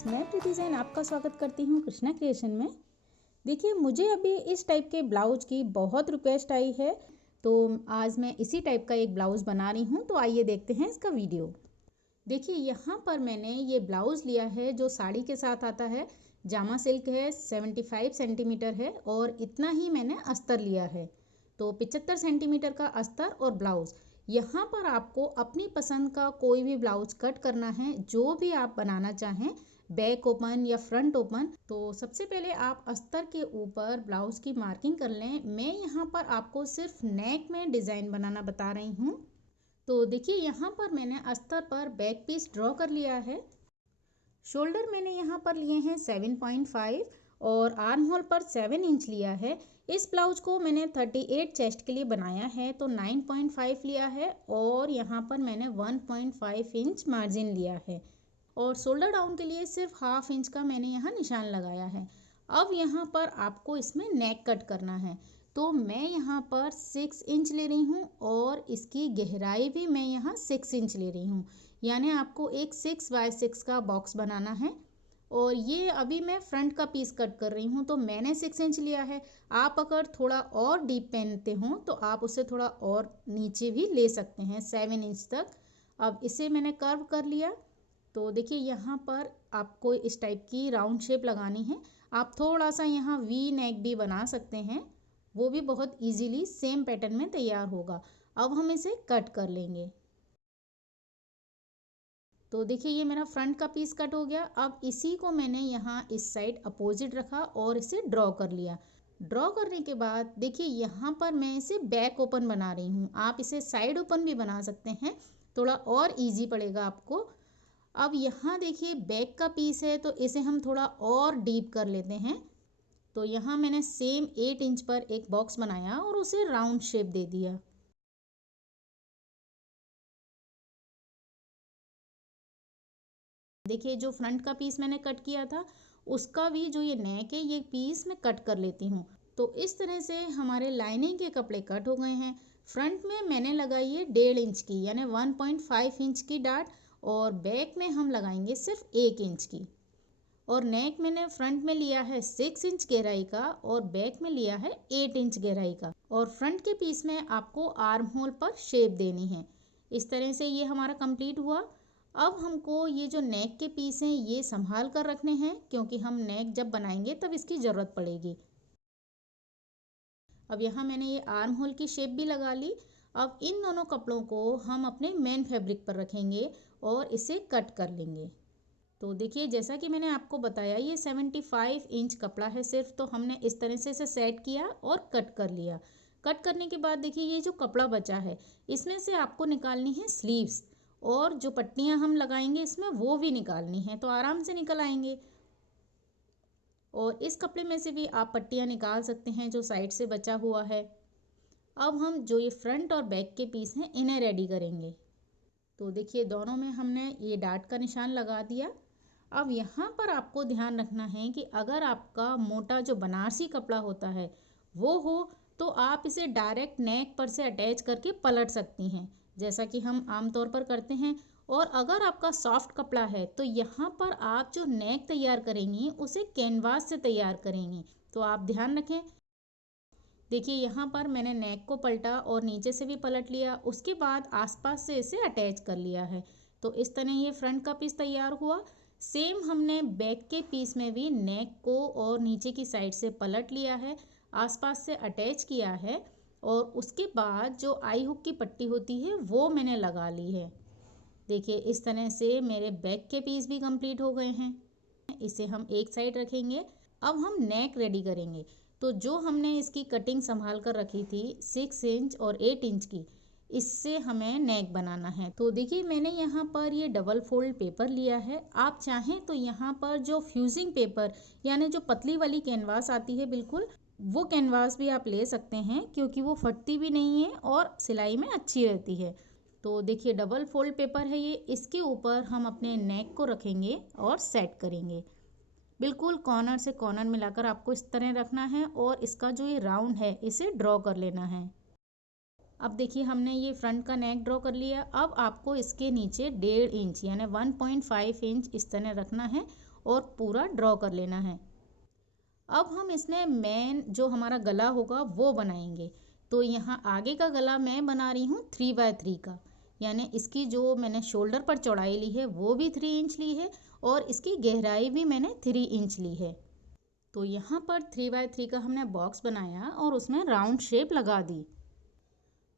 Friends, मैं प्रीति जैन आपका स्वागत करती हूँ कृष्णा क्रिएशन में। देखिए, मुझे अभी इस टाइप के ब्लाउज की बहुत रिक्वेस्ट आई है, तो आज मैं इसी टाइप का एक ब्लाउज बना रही हूँ। तो आइए देखते हैं इसका वीडियो। देखिए, यहाँ पर मैंने ये ब्लाउज लिया है जो साड़ी के साथ आता है। जामा सिल्क है, 75 सेंटीमीटर है और इतना ही मैंने अस्तर लिया है। तो 75 सेंटीमीटर का अस्तर और ब्लाउज। यहाँ पर आपको अपनी पसंद का कोई भी ब्लाउज कट करना है, जो भी आप बनाना चाहें, बैक ओपन या फ्रंट ओपन। तो सबसे पहले आप अस्तर के ऊपर ब्लाउज की मार्किंग कर लें। मैं यहाँ पर आपको सिर्फ नेक में डिज़ाइन बनाना बता रही हूँ। तो देखिए, यहाँ पर मैंने अस्तर पर बैक पीस ड्रॉ कर लिया है। शोल्डर मैंने यहाँ पर लिए हैं 7.5 और आर्म होल पर 7 इंच लिया है। इस ब्लाउज को मैंने 38 चेस्ट के लिए बनाया है, तो 9.5 लिया है और यहाँ पर मैंने 1.5 इंच मार्जिन लिया है और शोल्डर डाउन के लिए सिर्फ हाफ इंच का मैंने यहाँ निशान लगाया है। अब यहाँ पर आपको इसमें नेक कट करना है, तो मैं यहाँ पर 6 इंच ले रही हूँ और इसकी गहराई भी मैं यहाँ 6 इंच ले रही हूँ। यानी आपको एक 6 बाय 6 का बॉक्स बनाना है। और ये अभी मैं फ्रंट का पीस कट कर रही हूँ, तो मैंने 6 इंच लिया है। आप अगर थोड़ा और डीप पहनते हो तो आप उसे थोड़ा और नीचे भी ले सकते हैं, 7 इंच तक। अब इसे मैंने कर्व कर लिया। तो देखिए, यहाँ पर आपको इस टाइप की राउंड शेप लगानी है। आप थोड़ा सा यहाँ वी नेक भी बना सकते हैं, वो भी बहुत इजीली सेम पैटर्न में तैयार होगा। अब हम इसे कट कर लेंगे। तो देखिए, ये मेरा फ्रंट का पीस कट हो गया। अब इसी को मैंने यहाँ इस साइड अपोजिट रखा और इसे ड्रॉ कर लिया। ड्रॉ करने के बाद देखिए, यहाँ पर मैं इसे बैक ओपन बना रही हूँ। आप इसे साइड ओपन भी बना सकते हैं, थोड़ा और इजी पड़ेगा आपको। अब यहाँ देखिए, बैक का पीस है तो इसे हम थोड़ा और डीप कर लेते हैं। तो यहाँ मैंने सेम 8 इंच पर एक बॉक्स बनाया और उसे राउंड शेप दे दिया। देखिए, जो फ्रंट का पीस मैंने कट किया था, उसका भी जो ये नेक है, ये पीस मैं कट कर लेती हूँ। तो इस तरह से हमारे लाइनिंग के कपड़े कट हो गए हैं। फ्रंट में मैंने लगाई है 1.5 इंच की, यानी 1.5 इंच की डाट, और बैक में हम लगाएंगे सिर्फ 1 इंच की। और नेक मैंने फ्रंट में लिया है 6 इंच गहराई का और बैक में लिया है 8 इंच गहराई का। और फ्रंट के पीस में आपको आर्म होल पर शेप देनी है। इस तरह से ये हमारा कंप्लीट हुआ। अब हमको ये जो नेक के पीस हैं, ये संभाल कर रखने हैं, क्योंकि हम नेक जब बनाएंगे तब इसकी ज़रूरत पड़ेगी। अब यहाँ मैंने ये आर्म होल की शेप भी लगा ली। अब इन दोनों कपड़ों को हम अपने मेन फैब्रिक पर रखेंगे और इसे कट कर लेंगे। तो देखिए, जैसा कि मैंने आपको बताया, ये 75 इंच कपड़ा है सिर्फ, तो हमने इस तरह से इसे सेट किया और कट कर लिया। कट करने के बाद देखिए, ये जो कपड़ा बचा है, इसमें से आपको निकालनी है स्लीव्स, और जो पट्टियां हम लगाएंगे इसमें वो भी निकालनी है, तो आराम से निकल आएंगे। और इस कपड़े में से भी आप पट्टियां निकाल सकते हैं जो साइड से बचा हुआ है। अब हम जो ये फ्रंट और बैक के पीस हैं, इन्हें रेडी करेंगे। तो देखिए, दोनों में हमने ये डाट का निशान लगा दिया। अब यहाँ पर आपको ध्यान रखना है कि अगर आपका मोटा जो बनारसी कपड़ा होता है वो हो, तो आप इसे डायरेक्ट नेक पर से अटैच करके पलट सकती हैं, जैसा कि हम आमतौर पर करते हैं। और अगर आपका सॉफ्ट कपड़ा है, तो यहाँ पर आप जो नेक तैयार करेंगी उसे कैनवास से तैयार करेंगी। तो आप ध्यान रखें। देखिए, यहाँ पर मैंने नेक को पलटा और नीचे से भी पलट लिया, उसके बाद आसपास से इसे अटैच कर लिया है। तो इस तरह ये फ्रंट का पीस तैयार हुआ। सेम हमने बैक के पीस में भी नेक को और नीचे की साइड से पलट लिया है, आसपास से अटैच किया है, और उसके बाद जो आई हुक की पट्टी होती है वो मैंने लगा ली है। देखिए, इस तरह से मेरे बैक के पीस भी कंप्लीट हो गए हैं। इसे हम एक साइड रखेंगे। अब हम नेक रेडी करेंगे। तो जो हमने इसकी कटिंग संभाल कर रखी थी 6 इंच और 8 इंच की, इससे हमें नेक बनाना है। तो देखिए, मैंने यहाँ पर ये डबल फोल्ड पेपर लिया है। आप चाहें तो यहाँ पर जो फ्यूजिंग पेपर, यानी जो पतली वाली कैनवास आती है बिल्कुल, वो कैनवास भी आप ले सकते हैं, क्योंकि वो फटती भी नहीं है और सिलाई में अच्छी रहती है। तो देखिए, डबल फोल्ड पेपर है ये, इसके ऊपर हम अपने नेक को रखेंगे और सेट करेंगे। बिल्कुल कॉर्नर से कॉर्नर मिलाकर आपको इस तरह रखना है और इसका जो ये राउंड है इसे ड्रॉ कर लेना है। अब देखिए, हमने ये फ्रंट का नेक ड्रॉ कर लिया। अब आपको इसके नीचे 1.5 इंच यानी 1.5 इंच इस तरह रखना है और पूरा ड्रॉ कर लेना है। अब हम इसमें मेन जो हमारा गला होगा वो बनाएंगे। तो यहाँ आगे का गला मैं बना रही हूँ 3x3 का, यानी इसकी जो मैंने शोल्डर पर चौड़ाई ली है वो भी 3 इंच ली है और इसकी गहराई भी मैंने 3 इंच ली है। तो यहाँ पर 3x3 का हमने बॉक्स बनाया और उसमें राउंड शेप लगा दी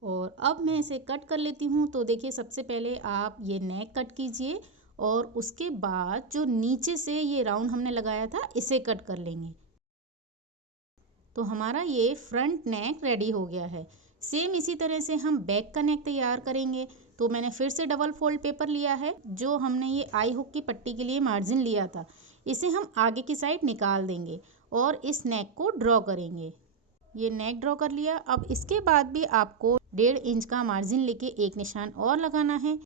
और अब मैं इसे कट कर लेती हूँ। तो देखिए, सबसे पहले आप ये नेक कट कीजिए और उसके बाद जो नीचे से ये राउंड हमने लगाया था इसे कट कर लेंगे। तो हमारा ये फ्रंट नेक रेडी हो गया है। सेम इसी तरह से हम बैक का नेक तैयार करेंगे। तो मैंने फिर से डबल फोल्ड पेपर लिया है, जो हमने ये आई हुक की पट्टी के लिए मार्जिन लिया था, इसे हम आगे की साइड निकाल देंगे और इस नेक को ड्रॉ करेंगे। ये नेक ड्रॉ कर लिया। अब इसके बाद भी आपको 1.5 इंच का मार्जिन लेके एक निशान और लगाना है।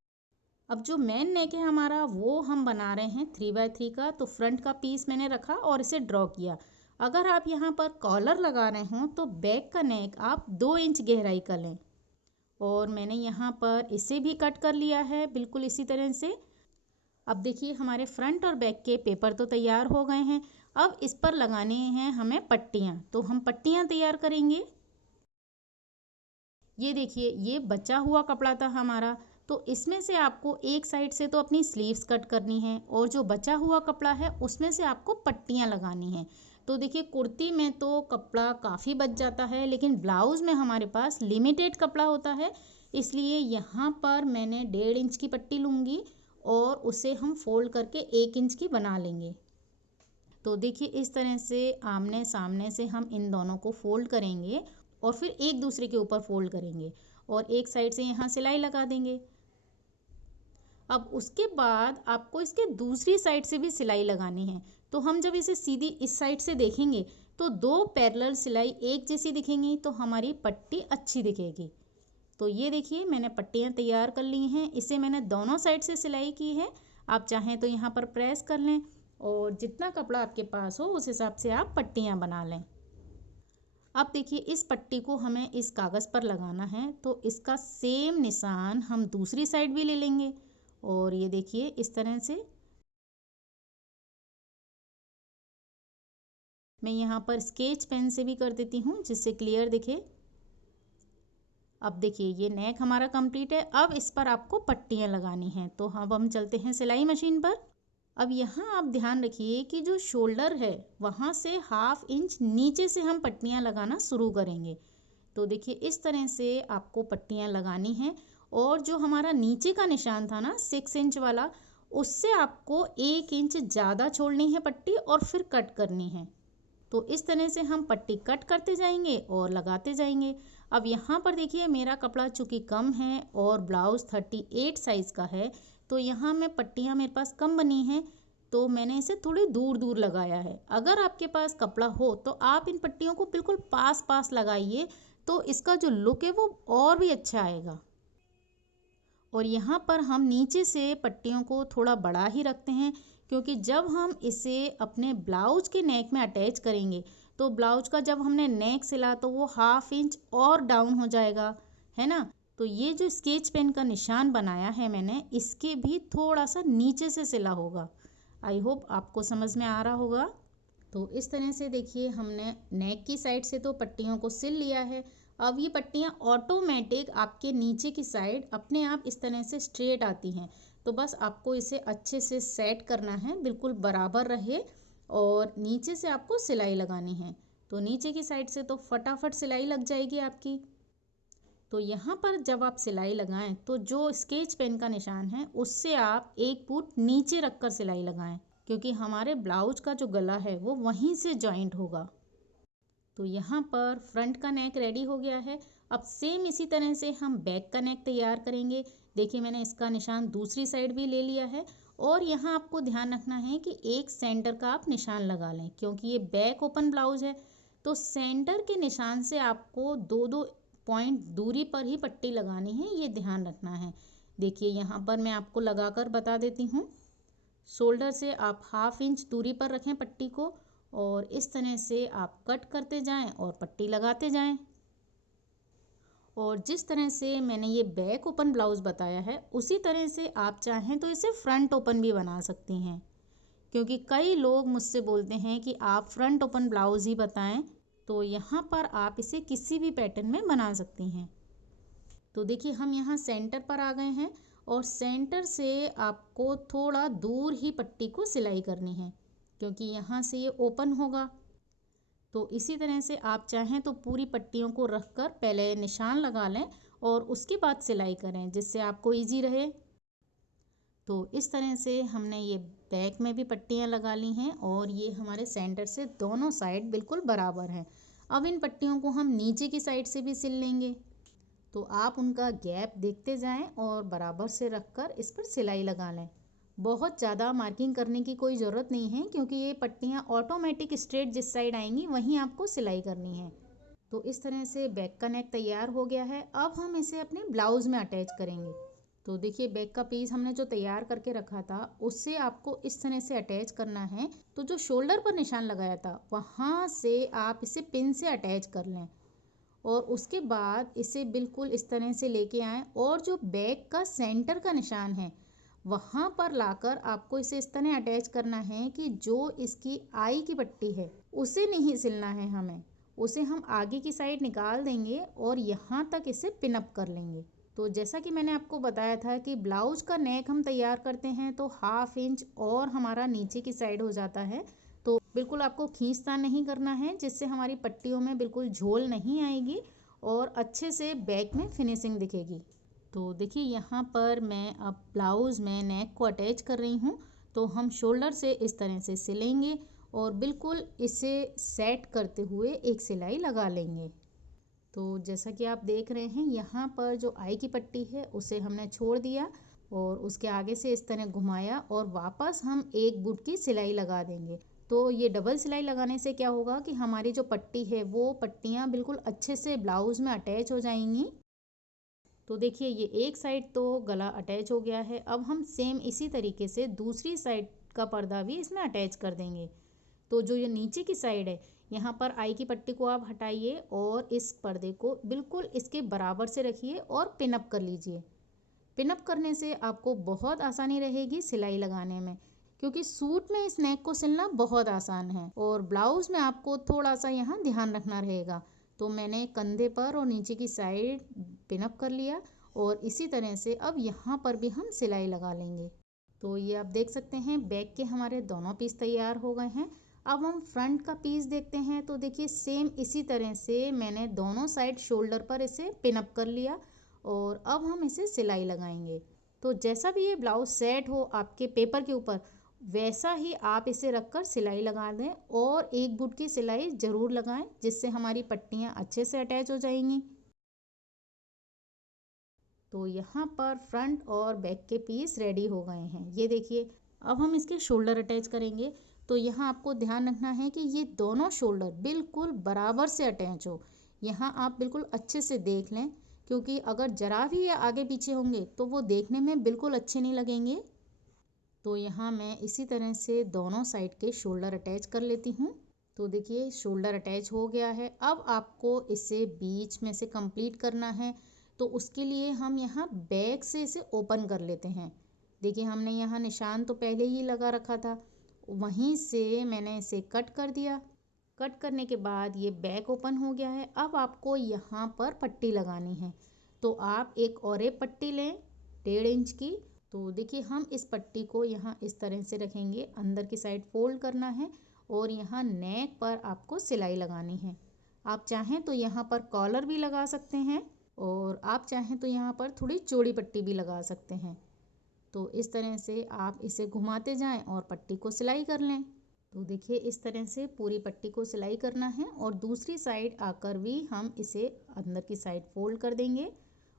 अब जो मेन नेक है हमारा वो हम बना रहे हैं 3x3 का। तो फ्रंट का पीस मैंने रखा और इसे ड्रॉ किया। अगर आप यहाँ पर कॉलर लगा रहे हों तो बैक का नेक आप 2 इंच गहराई का लें और मैंने यहाँ पर इसे भी कट कर लिया है बिल्कुल इसी तरह से। अब देखिए, हमारे फ्रंट और बैक के पेपर तो तैयार हो गए हैं। अब इस पर लगाने हैं हमें पट्टियाँ। तो हम पट्टियाँ तैयार करेंगे। ये देखिए, ये बचा हुआ कपड़ा था हमारा, तो इसमें से आपको एक साइड से तो अपनी स्लीव्स कट करनी है और जो बचा हुआ कपड़ा है उसमें से आपको पट्टियाँ लगानी हैं। तो देखिए, कुर्ती में तो कपड़ा काफ़ी बच जाता है, लेकिन ब्लाउज़ में हमारे पास लिमिटेड कपड़ा होता है, इसलिए यहाँ पर मैंने 1.5 इंच की पट्टी लूँगी और उसे हम फोल्ड करके 1 इंच की बना लेंगे। तो देखिए, इस तरह से आमने सामने से हम इन दोनों को फोल्ड करेंगे और फिर एक दूसरे के ऊपर फोल्ड करेंगे और एक साइड से यहाँ सिलाई लगा देंगे। अब उसके बाद आपको इसके दूसरी साइड से भी सिलाई लगानी है। तो हम जब इसे सीधी इस साइड से देखेंगे तो 2 पैरेलल सिलाई एक जैसी दिखेंगी, तो हमारी पट्टी अच्छी दिखेगी। तो ये देखिए, मैंने पट्टियाँ तैयार कर ली हैं। इसे मैंने दोनों साइड से सिलाई की है। आप चाहें तो यहाँ पर प्रेस कर लें और जितना कपड़ा आपके पास हो उस हिसाब से आप पट्टियाँ बना लें। अब देखिए, इस पट्टी को हमें इस कागज़ पर लगाना है, तो इसका सेम निशान हम दूसरी साइड भी ले लेंगे और ये देखिए इस तरह से मैं यहाँ पर स्केच पेन से भी कर देती हूँ जिससे क्लियर दिखे। अब देखिए, ये नेक हमारा कंप्लीट है। अब इस पर आपको पट्टियाँ लगानी हैं। तो अब हम चलते हैं सिलाई मशीन पर। अब यहाँ आप ध्यान रखिए कि जो शोल्डर है वहाँ से 1/2 इंच नीचे से हम पट्टियाँ लगाना शुरू करेंगे। तो देखिए, इस तरह से आपको पट्टियाँ लगानी हैं और जो हमारा नीचे का निशान था ना 6 इंच वाला, उससे आपको 1 इंच ज़्यादा छोड़नी है पट्टी और फिर कट करनी है। तो इस तरह से हम पट्टी कट करते जाएंगे और लगाते जाएंगे। अब यहाँ पर देखिए, मेरा कपड़ा चूँकि कम है और ब्लाउज़ 38 साइज़ का है, तो यहाँ मैं पट्टियाँ मेरे पास कम बनी हैं, तो मैंने इसे थोड़ी दूर दूर लगाया है। अगर आपके पास कपड़ा हो तो आप इन पट्टियों को बिल्कुल पास पास लगाइए, तो इसका जो लुक है वो और भी अच्छा आएगा। और यहाँ पर हम नीचे से पट्टियों को थोड़ा बड़ा ही रखते हैं, क्योंकि जब हम इसे अपने ब्लाउज के नेक में अटैच करेंगे तो ब्लाउज का जब हमने नेक सिला तो वो 1/2 इंच और डाउन हो जाएगा, है ना। तो ये जो स्केच पेन का निशान बनाया है मैंने, इसके भी थोड़ा सा नीचे से सिला होगा। आई होप आपको समझ में आ रहा होगा। तो इस तरह से देखिए, हमने नेक की साइड से तो पट्टियों को सिल लिया है। अब ये पट्टियाँ ऑटोमेटिक आपके नीचे की साइड अपने आप इस तरह से स्ट्रेट आती हैं। तो बस आपको इसे अच्छे से सेट करना है, बिल्कुल बराबर रहे और नीचे से आपको सिलाई लगानी है। तो नीचे की साइड से तो फटाफट सिलाई लग जाएगी आपकी। तो यहाँ पर जब आप सिलाई लगाएं तो जो स्केच पेन का निशान है उससे आप 1 फुट नीचे रखकर सिलाई लगाएं, क्योंकि हमारे ब्लाउज का जो गला है वो वहीं से जॉइंट होगा। तो यहाँ पर फ्रंट का नेक रेडी हो गया है। अब सेम इसी तरह से हम बैक का नेक तैयार करेंगे। देखिए, मैंने इसका निशान दूसरी साइड भी ले लिया है और यहाँ आपको ध्यान रखना है कि एक सेंटर का आप निशान लगा लें, क्योंकि ये बैक ओपन ब्लाउज है। तो सेंटर के निशान से आपको 2-2 पॉइंट दूरी पर ही पट्टी लगानी है, ये ध्यान रखना है। देखिए, यहाँ पर मैं आपको लगा कर बता देती हूँ। शोल्डर से आप 1/2 इंच दूरी पर रखें पट्टी को और इस तरह से आप कट करते जाएं और पट्टी लगाते जाएं। और जिस तरह से मैंने ये बैक ओपन ब्लाउज़ बताया है, उसी तरह से आप चाहें तो इसे फ्रंट ओपन भी बना सकती हैं, क्योंकि कई लोग मुझसे बोलते हैं कि आप फ्रंट ओपन ब्लाउज़ ही बताएं। तो यहाँ पर आप इसे किसी भी पैटर्न में बना सकती हैं। तो देखिए हम यहाँ सेंटर पर आ गए हैं और सेंटर से आपको थोड़ा दूर ही पट्टी को सिलाई करनी है, क्योंकि यहाँ से ये ओपन होगा। तो इसी तरह से आप चाहें तो पूरी पट्टियों को रख कर पहले निशान लगा लें और उसके बाद सिलाई करें, जिससे आपको इजी रहे। तो इस तरह से हमने ये बैक में भी पट्टियाँ लगा ली हैं और ये हमारे सेंटर से दोनों साइड बिल्कुल बराबर हैं। अब इन पट्टियों को हम नीचे की साइड से भी सिल लेंगे। तो आप उनका गैप देखते जाएं और बराबर से रखकर इस पर सिलाई लगा लें। बहुत ज़्यादा मार्किंग करने की कोई ज़रूरत नहीं है, क्योंकि ये पट्टियाँ ऑटोमेटिक स्ट्रेट जिस साइड आएंगी वहीं आपको सिलाई करनी है। तो इस तरह से बैक का नेक तैयार हो गया है। अब हम इसे अपने ब्लाउज़ में अटैच करेंगे। तो देखिए बैक का पीस हमने जो तैयार करके रखा था उससे आपको इस तरह से अटैच करना है। तो जो शोल्डर पर निशान लगाया था वहाँ से आप इसे पिन से अटैच कर लें और उसके बाद इसे बिल्कुल इस तरह से लेके आएँ और जो बैक का सेंटर का निशान है वहाँ पर लाकर आपको इसे इस तरह अटैच करना है कि जो इसकी आई की पट्टी है उसे नहीं सिलना है हमें, उसे हम आगे की साइड निकाल देंगे और यहाँ तक इसे पिन अप कर लेंगे। तो जैसा कि मैंने आपको बताया था कि ब्लाउज का नेक हम तैयार करते हैं तो 1/2 इंच और हमारा नीचे की साइड हो जाता है। तो बिल्कुल आपको खींचतान नहीं करना है, जिससे हमारी पट्टियों में बिल्कुल झोल नहीं आएगी और अच्छे से बैक में फिनिशिंग दिखेगी। तो देखिए यहाँ पर मैं अब ब्लाउज़ में नेक को अटैच कर रही हूँ। तो हम शोल्डर से इस तरह से सिलेंगे और बिल्कुल इसे सेट करते हुए एक सिलाई लगा लेंगे। तो जैसा कि आप देख रहे हैं यहाँ पर जो आई की पट्टी है उसे हमने छोड़ दिया और उसके आगे से इस तरह घुमाया और वापस हम एक बूट की सिलाई लगा देंगे। तो ये डबल सिलाई लगाने से क्या होगा कि हमारी जो पट्टी है वो पट्टियाँ बिल्कुल अच्छे से ब्लाउज़ में अटैच हो जाएंगी। तो देखिए ये एक साइड तो गला अटैच हो गया है। अब हम सेम इसी तरीके से दूसरी साइड का पर्दा भी इसमें अटैच कर देंगे। तो जो ये नीचे की साइड है यहाँ पर आई की पट्टी को आप हटाइए और इस पर्दे को बिल्कुल इसके बराबर से रखिए और पिन अप कर लीजिए। पिन अप करने से आपको बहुत आसानी रहेगी सिलाई लगाने में, क्योंकि सूट में इस नेक को सिलना बहुत आसान है और ब्लाउज़ में आपको थोड़ा सा यहाँ ध्यान रखना रहेगा। तो मैंने कंधे पर और नीचे की साइड पिन अप कर लिया और इसी तरह से अब यहाँ पर भी हम सिलाई लगा लेंगे। तो ये आप देख सकते हैं बैक के हमारे दोनों पीस तैयार हो गए हैं। अब हम फ्रंट का पीस देखते हैं। तो देखिए सेम इसी तरह से मैंने दोनों साइड शोल्डर पर इसे पिन अप कर लिया और अब हम इसे सिलाई लगाएंगे। तो जैसा भी ये ब्लाउज सेट हो आपके पेपर के ऊपर वैसा ही आप इसे रखकर सिलाई लगा दें और एक बूट की सिलाई ज़रूर लगाएं, जिससे हमारी पट्टियाँ अच्छे से अटैच हो जाएंगी। तो यहाँ पर फ्रंट और बैक के पीस रेडी हो गए हैं। ये देखिए अब हम इसके शोल्डर अटैच करेंगे। तो यहाँ आपको ध्यान रखना है कि ये दोनों शोल्डर बिल्कुल बराबर से अटैच हो। यहाँ आप बिल्कुल अच्छे से देख लें, क्योंकि अगर जरा भी ये आगे पीछे होंगे तो वो देखने में बिल्कुल अच्छे नहीं लगेंगे। तो यहाँ मैं इसी तरह से दोनों साइड के शोल्डर अटैच कर लेती हूँ। तो देखिए शोल्डर अटैच हो गया है। अब आपको इसे बीच में से कंप्लीट करना है। तो उसके लिए हम यहाँ बैक से इसे ओपन कर लेते हैं। देखिए हमने यहाँ निशान तो पहले ही लगा रखा था, वहीं से मैंने इसे कट कर दिया। कट करने के बाद ये बैक ओपन हो गया है। अब आपको यहाँ पर पट्टी लगानी है। तो आप एक और एक पट्टी लें 1.5 इंच की। तो देखिए हम इस पट्टी को यहाँ इस तरह से रखेंगे, अंदर की साइड फोल्ड करना है और यहाँ नेक पर आपको सिलाई लगानी है। आप चाहें तो यहाँ पर कॉलर भी लगा सकते हैं और आप चाहें तो यहाँ पर थोड़ी चौड़ी पट्टी भी लगा सकते हैं। तो इस तरह से आप इसे घुमाते जाएं और पट्टी को सिलाई कर लें। तो देखिए इस तरह से पूरी पट्टी को सिलाई करना है और दूसरी साइड आकर भी हम इसे अंदर की साइड फोल्ड कर देंगे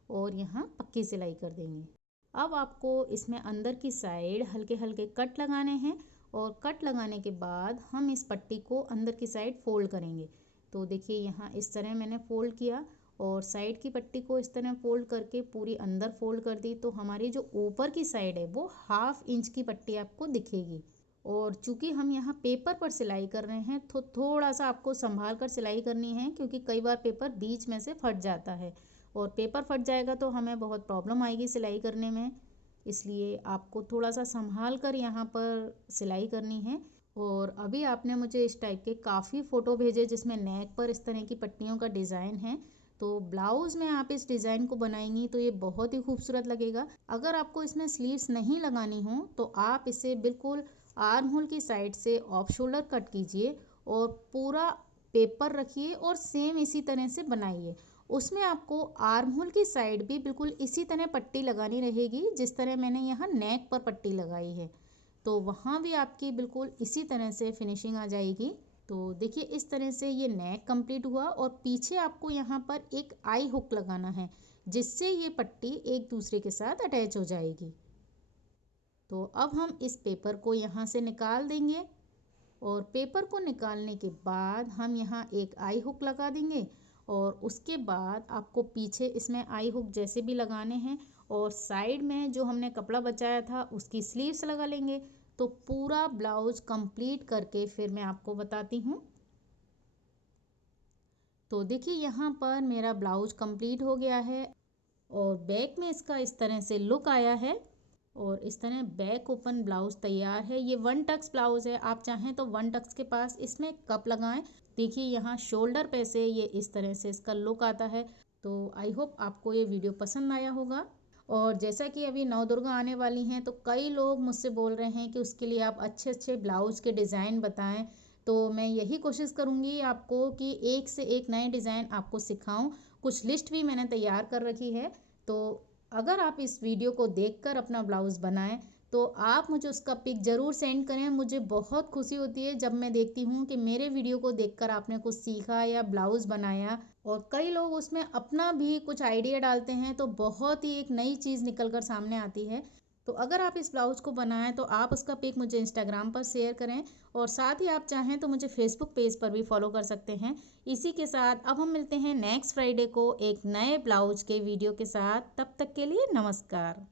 और यहाँ पक्की सिलाई कर देंगे। अब आपको इसमें अंदर की साइड हल्के हल्के कट लगाने हैं और कट लगाने के बाद हम इस पट्टी को अंदर की साइड फोल्ड करेंगे। तो देखिए यहाँ इस तरह मैंने फोल्ड किया और साइड की पट्टी को इस तरह फोल्ड करके पूरी अंदर फोल्ड कर दी। तो हमारी जो ऊपर की साइड है वो 1/2 इंच की पट्टी आपको दिखेगी। और चूंकि हम यहाँ पेपर पर सिलाई कर रहे हैं तो थोड़ा सा आपको संभाल कर सिलाई करनी है, क्योंकि कई बार पेपर बीच में से फट जाता है और पेपर फट जाएगा तो हमें बहुत प्रॉब्लम आएगी सिलाई करने में। इसलिए आपको थोड़ा सा संभाल कर यहाँ पर सिलाई करनी है। और अभी आपने मुझे इस टाइप के काफ़ी फ़ोटो भेजे जिसमें नेक पर इस तरह की पट्टियों का डिज़ाइन है। तो ब्लाउज़ में आप इस डिज़ाइन को बनाएंगी तो ये बहुत ही खूबसूरत लगेगा। अगर आपको इसमें स्लीव्स नहीं लगानी हो तो आप इसे बिल्कुल आर्म होल की साइड से ऑफ शोल्डर कट कीजिए और पूरा पेपर रखिए और सेम इसी तरह से बनाइए। उसमें आपको आर्म होल की साइड भी बिल्कुल इसी तरह पट्टी लगानी रहेगी जिस तरह मैंने यहाँ नेक पर पट्टी लगाई है। तो वहाँ भी आपकी बिल्कुल इसी तरह से फिनिशिंग आ जाएगी। तो देखिए इस तरह से ये नेक कंप्लीट हुआ और पीछे आपको यहाँ पर एक आई हुक लगाना है जिससे ये पट्टी एक दूसरे के साथ अटैच हो जाएगी। तो अब हम इस पेपर को यहाँ से निकाल देंगे और पेपर को निकालने के बाद हम यहाँ एक आई हुक लगा देंगे और उसके बाद आपको पीछे इसमें आई हुक जैसे भी लगाने हैं और साइड में जो हमने कपड़ा बचाया था उसकी स्लीव्स लगा लेंगे। तो पूरा ब्लाउज कंप्लीट करके फिर मैं आपको बताती हूँ। तो देखिए यहाँ पर मेरा ब्लाउज कंप्लीट हो गया है और बैक में इसका इस तरह से लुक आया है और इस तरह बैक ओपन ब्लाउज तैयार है। ये 1 टक्स ब्लाउज है, आप चाहें तो 1 टक्स के पास इसमें कप लगाएं। देखिए यहाँ शोल्डर पे से ये इस तरह से इसका लुक आता है। तो आई होप आपको ये वीडियो पसंद आया होगा। और जैसा कि अभी नवदुर्गा आने वाली हैं तो कई लोग मुझसे बोल रहे हैं कि उसके लिए आप अच्छे अच्छे ब्लाउज के डिज़ाइन बताएं। तो मैं यही कोशिश करूँगी आपको कि एक से एक नए डिज़ाइन आपको सिखाऊं। कुछ लिस्ट भी मैंने तैयार कर रखी है। तो अगर आप इस वीडियो को देखकर अपना ब्लाउज़ बनाएं तो आप मुझे उसका पिक ज़रूर सेंड करें। मुझे बहुत खुशी होती है जब मैं देखती हूँ कि मेरे वीडियो को देखकर आपने कुछ सीखा या ब्लाउज़ बनाया। और कई लोग उसमें अपना भी कुछ आइडिया डालते हैं तो बहुत ही एक नई चीज़ निकल कर सामने आती है। तो अगर आप इस ब्लाउज़ को बनाएं तो आप उसका पिक मुझे इंस्टाग्राम पर शेयर करें और साथ ही आप चाहें तो मुझे फेसबुक पेज पर भी फॉलो कर सकते हैं। इसी के साथ अब हम मिलते हैं नेक्स्ट फ्राइडे को एक नए ब्लाउज के वीडियो के साथ। तब तक के लिए नमस्कार।